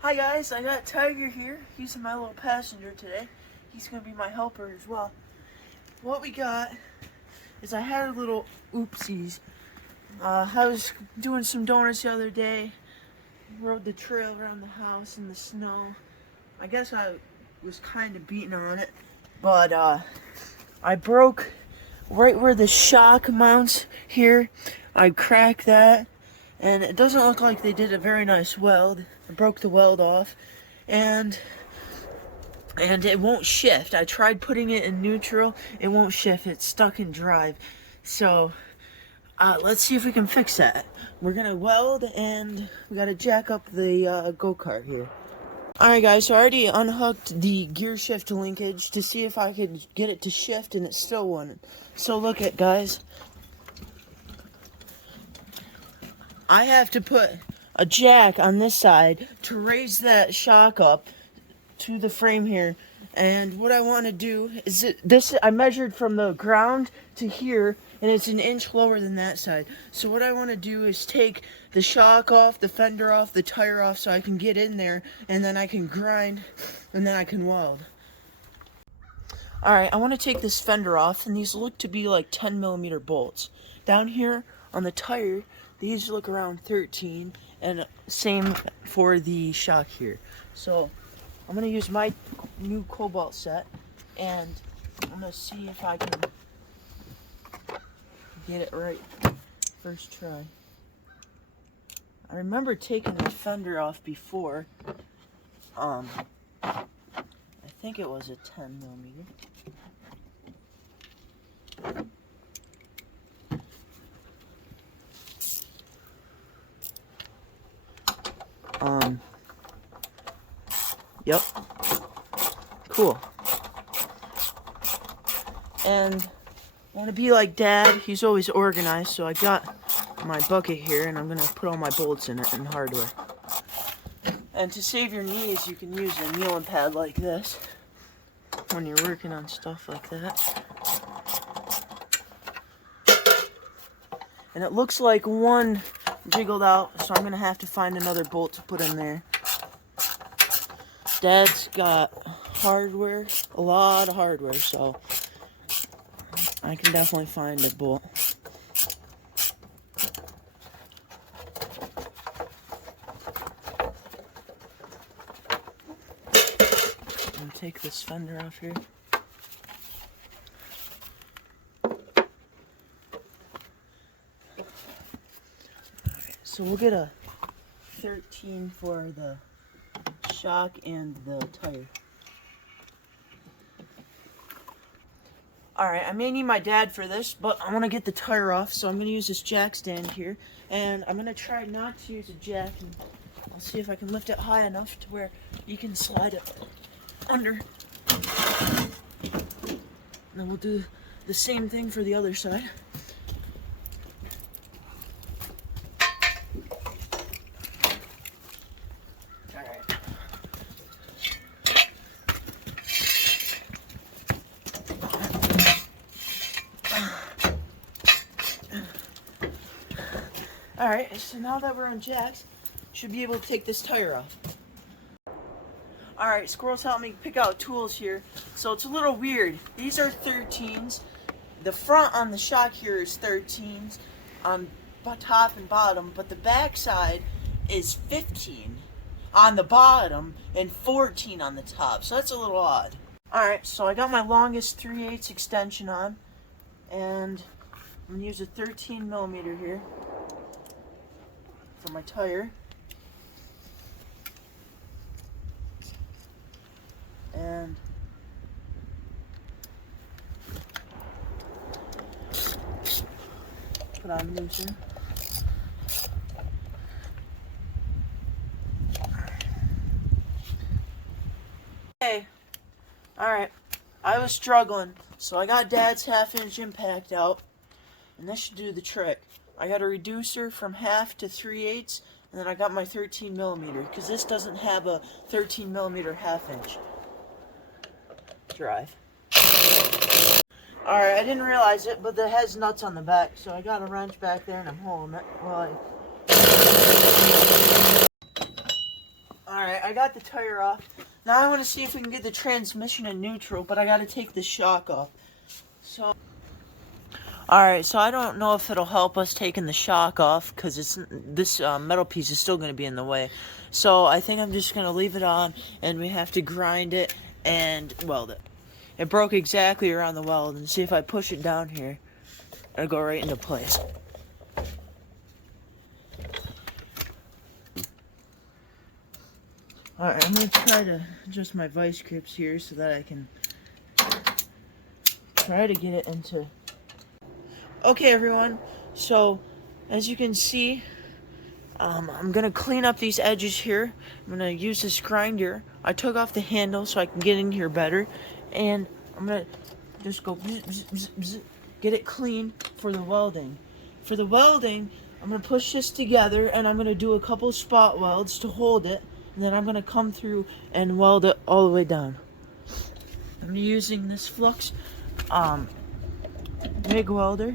Hi guys, I got Tiger here. He's my little passenger today. He's going to be my helper as well. What we got is I had a little oopsies. I was doing some donuts the other day. Rode the trail around the house in the snow. I guess I was kind of beating on it. But I broke right where the shock mounts here. I cracked that. And it doesn't look like they did a very nice weld. I broke the weld off, and it won't shift. I tried putting it in neutral. It won't shift. It's stuck in drive. So let's see if we can fix that. We're gonna weld, and we gotta jack up the go-kart here. Alright guys, so I already unhooked the gear shift linkage to see if I could get it to shift, and it still wouldn't. So look at guys. I have to put a jack on this side to raise that shock up to the frame here. And what I want to do is this, I measured from the ground to here, and it's an inch lower than that side. So what I want to do is take the shock off, the fender off, the tire off, so I can get in there, and then I can grind, and then I can weld. Alright, I want to take this fender off, and these look to be like 10mm bolts. Down here on the tire, these look around 13, and same for the shock here. So I'm gonna use my new cobalt set, and I'm gonna see if I can get it right first try. I remember taking the fender off before. I think it was a 10mm. Yep. Cool. And I want to be like Dad. He's always organized, so I got my bucket here, and I'm going to put all my bolts in it and hardware. And to save your knees, you can use a kneeling pad like this when you're working on stuff like that. And it looks like one jiggled out, so I'm going to have to find another bolt to put in there. Dad's got hardware, a lot of hardware, so I can definitely find a bolt. I'm going to take this fender off here. Okay, so we'll get a 13 for the shock and the tire. Alright, I may need my dad for this, but I want to get the tire off, so I'm going to use this jack stand here, and I'm going to try not to use a jack, and I'll see if I can lift it high enough to where you can slide it under. And then we'll do the same thing for the other side. Alright, so now that we're on jacks, should be able to take this tire off. Alright, Squirrel's helped me pick out tools here. So it's a little weird. These are 13s. The front on the shock here is 13s on top and bottom, but the back side is 15 on the bottom and 14 on the top. So that's a little odd. Alright, so I got my longest 3/8 extension on, and I'm going to use a 13mm here for my tire. And put on loosen. Okay. Alright. I was struggling, so I got Dad's 1/2-inch impact out, and this should do the trick. I got a reducer from 1/2 to 3/8, and then I got my 13mm, because this doesn't have a 13mm 1/2-inch drive. Alright, I didn't realize it, but it has nuts on the back, so I got a wrench back there and I'm holding it while I Alright, I got the tire off. Now I want to see if we can get the transmission in neutral, but I got to take the shock off. So, alright, so I don't know if it'll help us taking the shock off, because this metal piece is still going to be in the way. So I think I'm just going to leave it on, and we have to grind it and weld it. It broke exactly around the weld, and see if I push it down here, it'll go right into place. Alright, I'm going to try to adjust my vice grips here so that I can try to get it into... Okay, everyone, so as you can see, I'm going to clean up these edges here. I'm going to use this grinder. I took off the handle so I can get in here better, and I'm going to just go bzz, bzz, bzz, bzz, get it clean for the welding. For the welding, I'm going to push this together, and I'm going to do a couple spot welds to hold it. And then I'm going to come through and weld it all the way down. I'm using this flux MIG welder.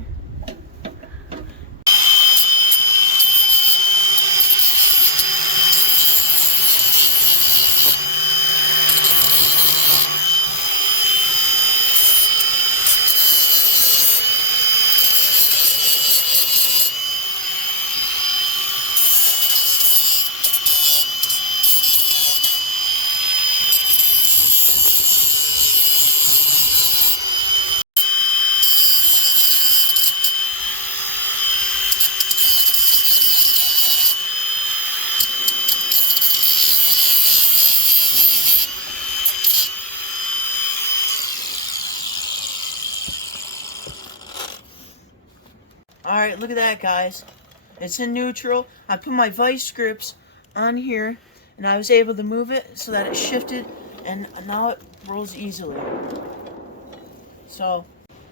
Alright, look at that, guys. It's in neutral. I put my vice grips on here, and I was able to move it so that it shifted, and now it rolls easily. So,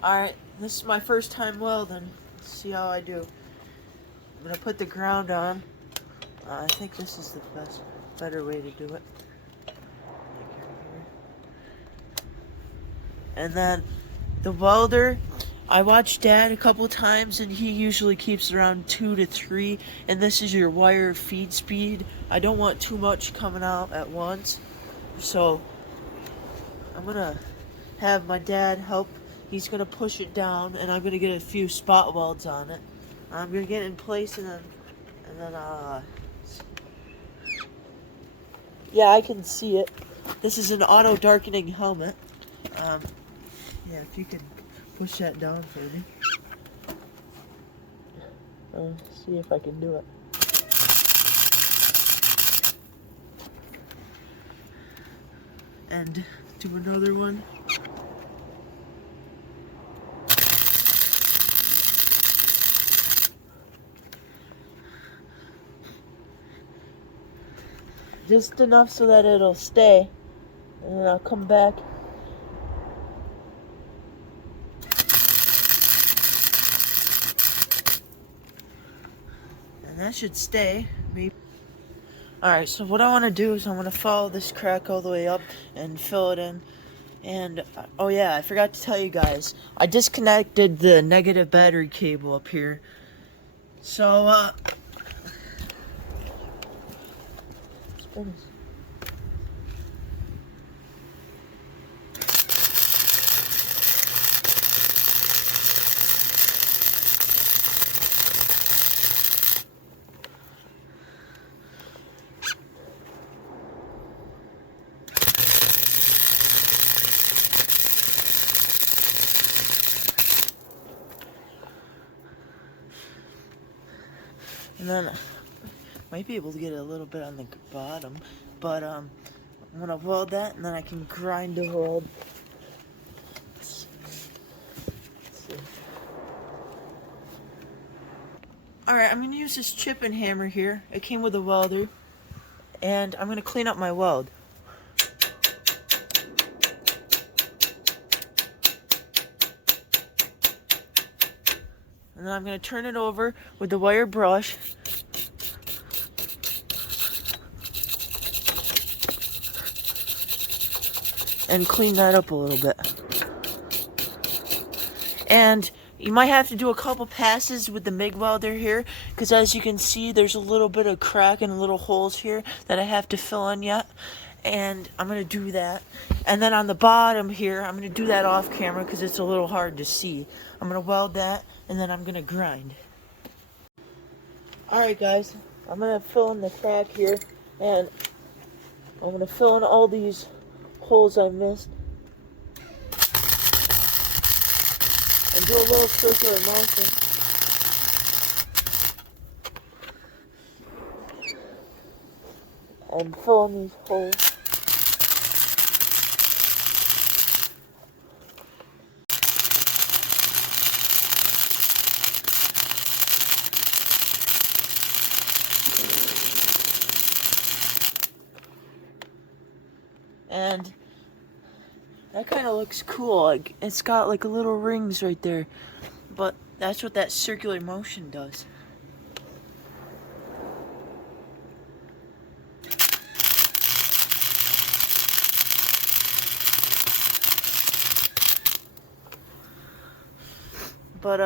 alright, this is my first time welding. Let's see how I do. I'm going to put the ground on. I think this is the better way to do it. And then the welder, I watched Dad a couple times, and he usually keeps around 2 to 3, and this is your wire feed speed. I don't want too much coming out at once, so I'm gonna have my dad help. He's gonna push it down, and I'm gonna get a few spot welds on it. I'm gonna get it in place, and then yeah, I can see it. This is an auto darkening helmet. Yeah, if you can push that down for me. See if I can do it. And do another one. Just enough so that it'll stay. And then I'll come back. That should stay, maybe. Alright, so what I want to do is I want to follow this crack all the way up and fill it in. And, oh yeah, I forgot to tell you guys, I disconnected the negative battery cable up here. So, and then might be able to get a little bit on the bottom, but I'm gonna weld that, and then I can grind the weld. Let's see. Alright, I'm gonna use this chipping hammer here. It came with a welder, and I'm gonna clean up my weld. And then I'm going to turn it over with the wire brush. And clean that up a little bit. And You might have to do a couple passes with the MIG welder here, because as you can see, there's a little bit of crack and little holes here that I have to fill in yet. And I'm going to do that. And then on the bottom here, I'm going to do that off camera because it's a little hard to see. I'm going to weld that, and then I'm going to grind. Alright guys, I'm going to fill in the crack here, and I'm going to fill in all these holes I missed. And do a little circular motion. And fill in these holes. And that kind of looks cool. Like, it's got like little rings right there. But that's what that circular motion does. But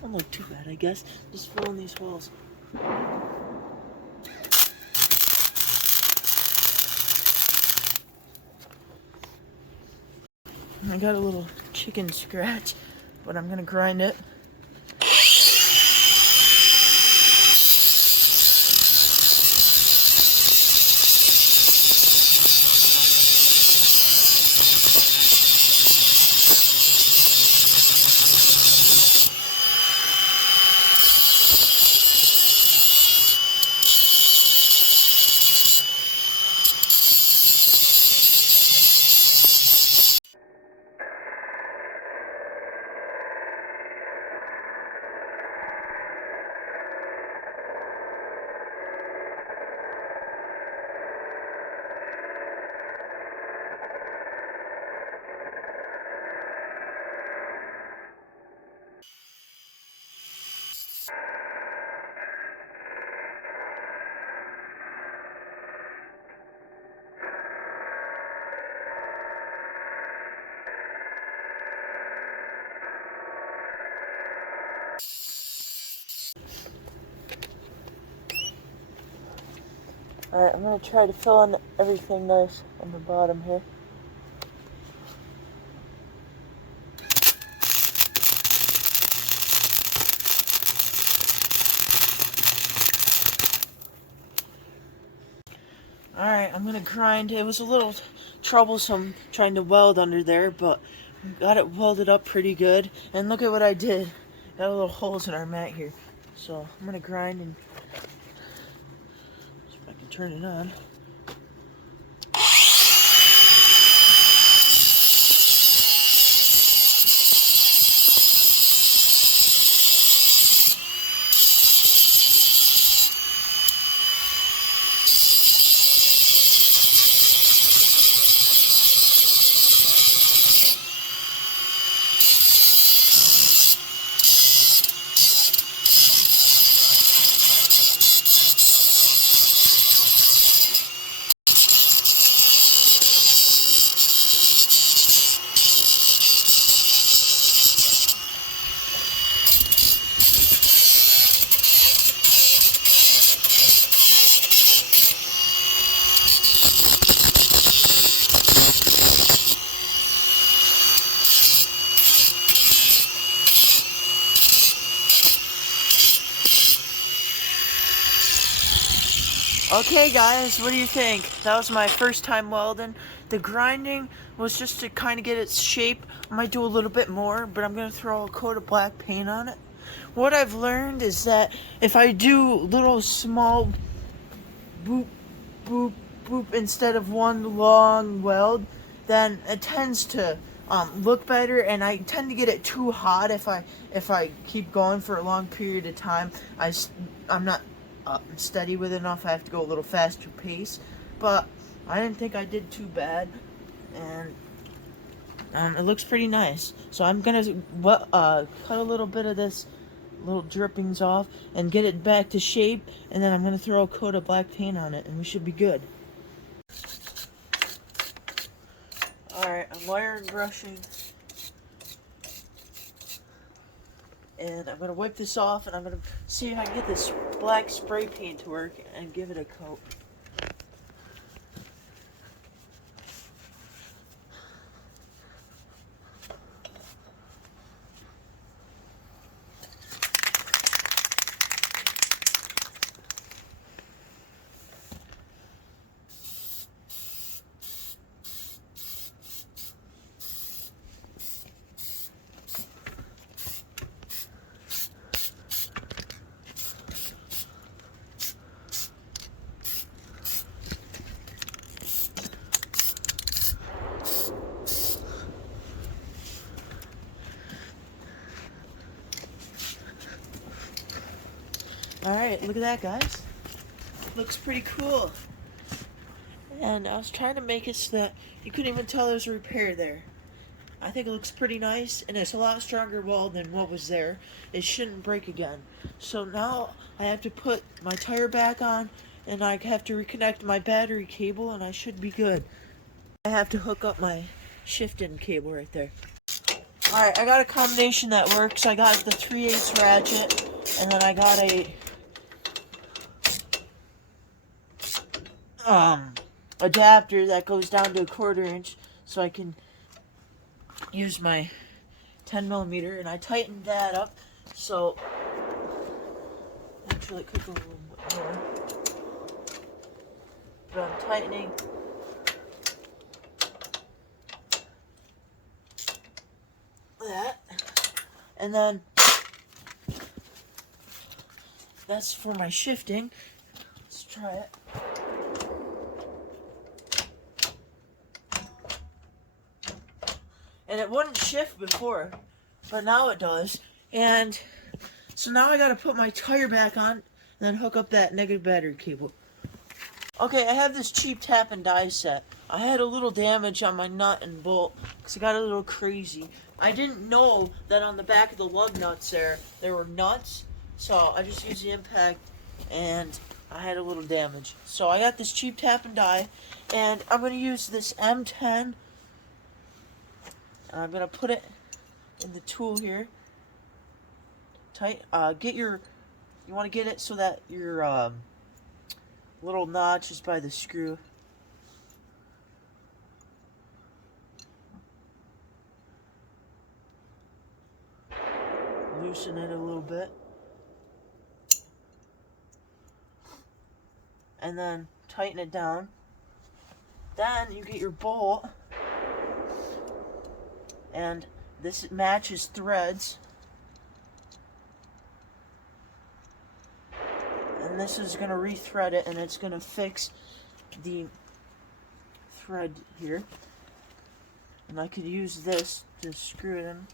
don't look too bad, I guess. Just fill in these holes. I got a little chicken scratch, but I'm gonna grind it. Alright, I'm going to try to fill in everything nice on the bottom here. Alright, I'm going to grind. It was a little troublesome trying to weld under there, but got it welded up pretty good. And look at what I did. Got little holes in our mat here. So I'm going to grind and see if I can turn it on. Okay guys, what do you think? That was my first time welding. The grinding was just to kind of get its shape. I might do a little bit more, but I'm going to throw a coat of black paint on it. What I've learned is that if I do little small boop, boop, boop instead of one long weld, then it tends to look better, and I tend to get it too hot if I keep going for a long period of time. I'm not steady with it enough. I have to go a little faster pace, but I didn't think I did too bad, and it looks pretty nice. So I'm gonna cut a little bit of this little drippings off and get it back to shape, and then I'm gonna throw a coat of black paint on it, and we should be good. Alright, I'm wire and brushing. And I'm going to wipe this off, and I'm going to see if I can get this black spray paint to work and give it a coat. Alright, look at that, guys. Looks pretty cool. And I was trying to make it so that you couldn't even tell there was a repair there. I think it looks pretty nice, and it's a lot stronger weld than what was there. It shouldn't break again. So now I have to put my tire back on, and I have to reconnect my battery cable, and I should be good. I have to hook up my shift-in cable right there. Alright, I got a combination that works. I got the 3/8 ratchet, and then I got a adapter that goes down to a 1/4 inch, so I can use my 10mm, and I tightened that up, so actually it could go a little bit more, but I'm tightening that, and then that's for my shifting. Let's try it. And it wouldn't shift before, but now it does. And so now I gotta put my tire back on and then hook up that negative battery cable. Okay, I have this cheap tap and die set. I had a little damage on my nut and bolt because it got a little crazy. I didn't know that on the back of the lug nuts there were nuts, so I just used the impact and I had a little damage. So I got this cheap tap and die, and I'm gonna use this M10. And I'm gonna put it in the tool here. Tight. You want to get it so that your little notch is by the screw. Loosen it a little bit, and then tighten it down. Then you get your bolt. And this matches threads, and this is going to rethread it, and it's going to fix the thread here, and I could use this to screw it in.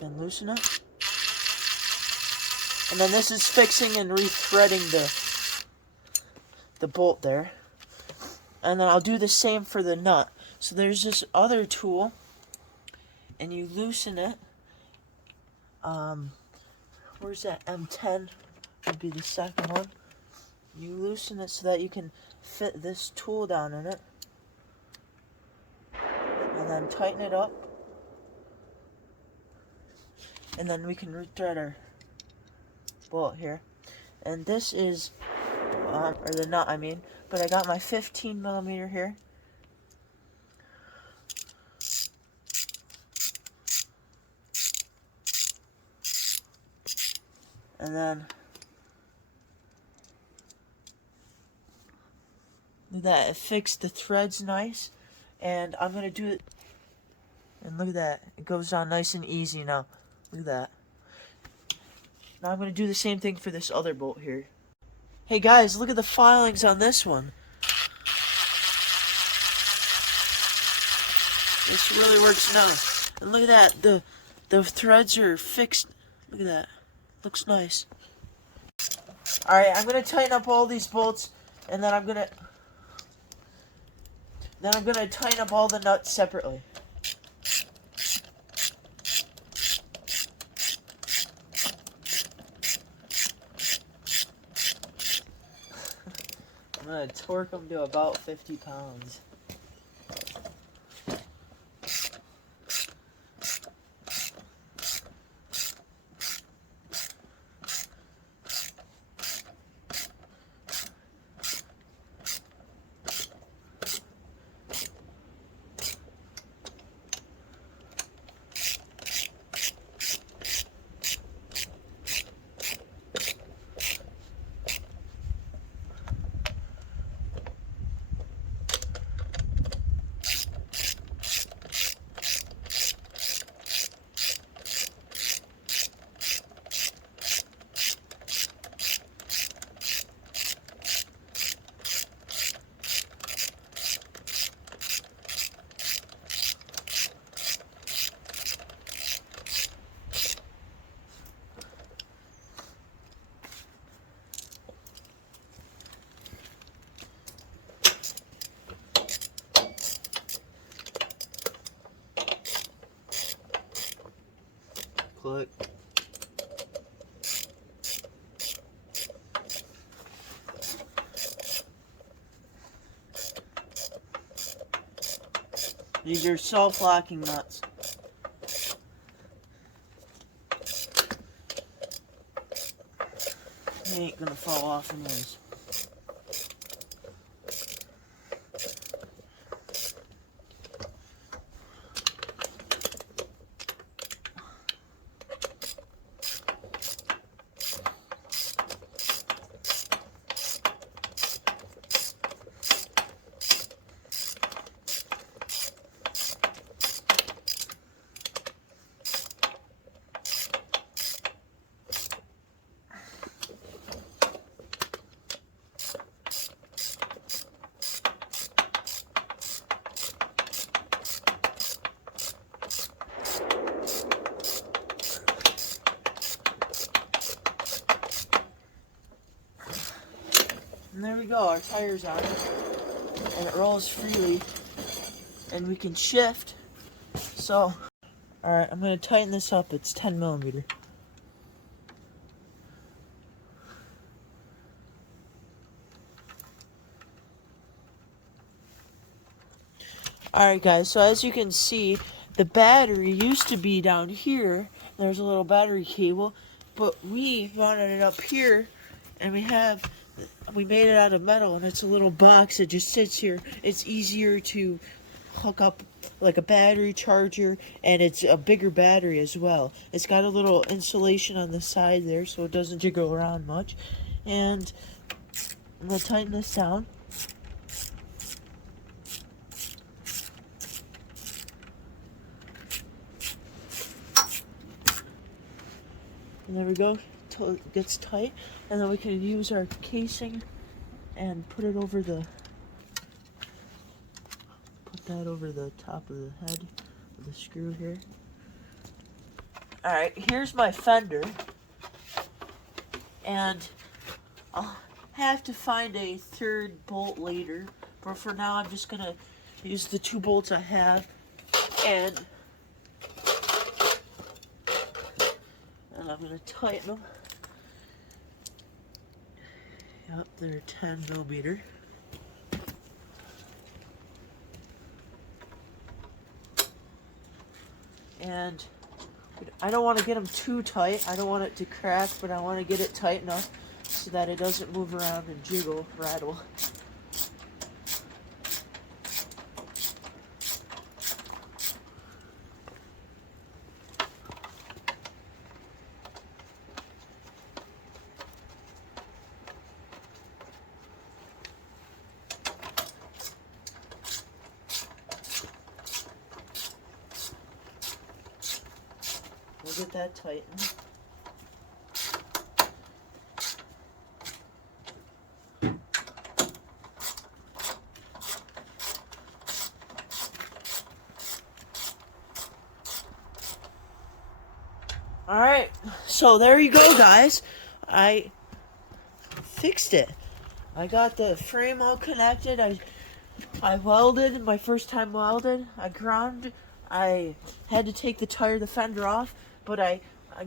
Then loosen it, and then this is fixing and rethreading the bolt there. And then I'll do the same for the nut. So there's this other tool, and you loosen it. Where's that? M10 would be the second one. You loosen it so that you can fit this tool down in it. And then tighten it up. And then we can rethread our bolt here. And this is, or the nut I mean, but I got my 15mm here. And then that it fixed the threads nice, and I'm gonna do it. And look at that, it goes on nice and easy now. Look at that. Now I'm gonna do the same thing for this other bolt here. Hey guys, look at the filings on this one. This really works now. And look at that, the threads are fixed. Look at that. Looks nice. Alright, I'm gonna tighten up all these bolts, and then I'm gonna tighten up all the nuts separately. I'm going to torque them to about 50 pounds. Click. These are self-locking nuts. They ain't gonna fall off anyways. And there we go, our tire's on, and it rolls freely, and we can shift. So, alright, I'm going to tighten this up. It's 10 millimeter. Alright guys, so as you can see, the battery used to be down here. There's a little battery cable, but we mounted it up here, and we made it out of metal, and it's a little box that just sits here. It's easier to hook up like a battery charger, and it's a bigger battery as well. It's got a little insulation on the side there so it doesn't jiggle around much. And I'm going to tighten this down. And there we go, till it gets tight, and then we can use our casing and put that over the top of the head of the screw here. Alright, here's my fender, and I'll have to find a third bolt later, but for now I'm just going to use the 2 bolts I have, and I'm going to tighten them. Yep, they're 10 millimeter. And I don't want to get them too tight. I don't want it to crack, but I want to get it tight enough so that it doesn't move around and jiggle, rattle. We'll get that tightened. Alright, so there you go guys. I fixed it. I got the frame all connected. I welded, my first time welded. I ground. I had to take the fender off, but I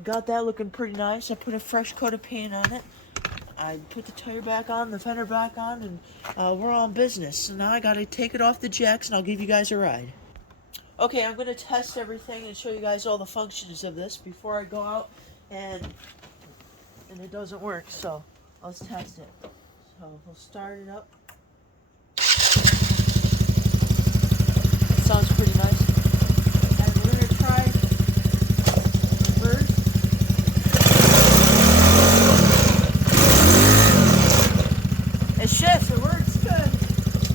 got that looking pretty nice. I put a fresh coat of paint on it. I put the tire back on, the fender back on, and we're on business. So now I gotta take it off the jacks and I'll give you guys a ride. Okay, I'm gonna test everything and show you guys all the functions of this before I go out and it doesn't work. So let's test it. So we'll start it up. It sounds pretty nice. And we're gonna try reverse. It shifts, it works good.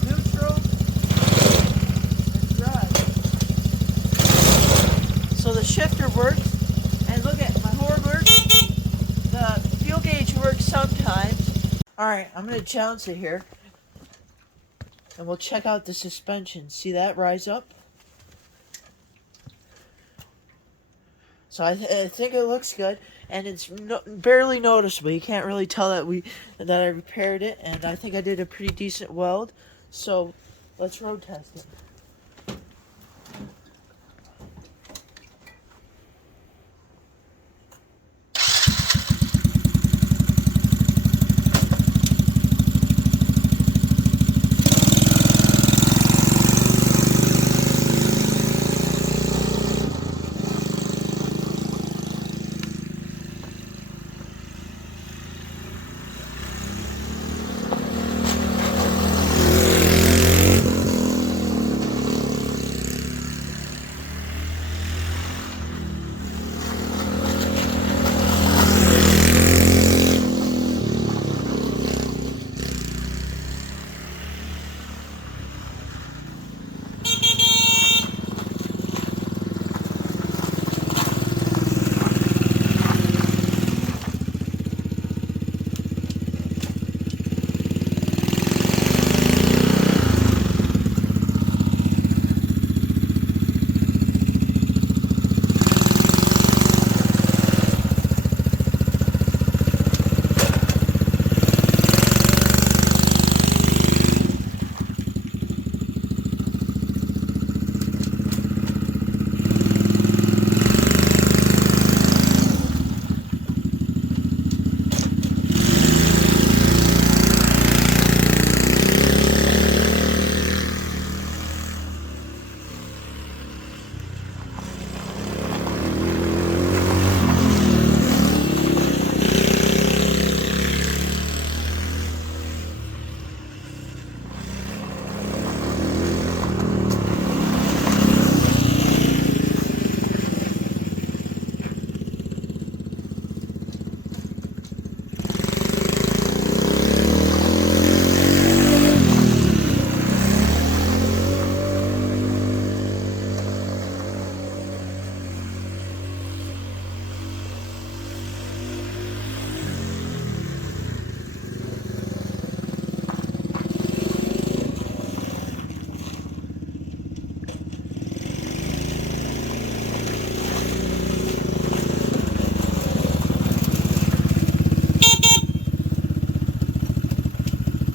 Neutral and drive. So the shifter works, and look at my horn works. The fuel gauge works sometimes. Alright, I'm going to challenge it here. And we'll check out the suspension. See that rise up? So I think it looks good, and it's barely noticeable. You can't really tell that I repaired it, and I think I did a pretty decent weld. So let's road test it.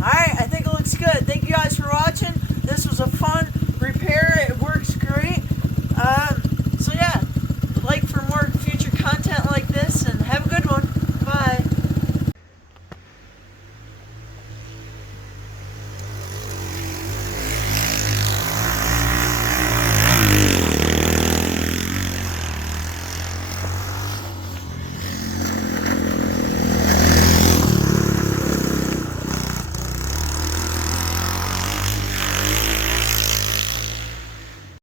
Alright, I think it looks good. Thank you guys for watching. This was a fun repair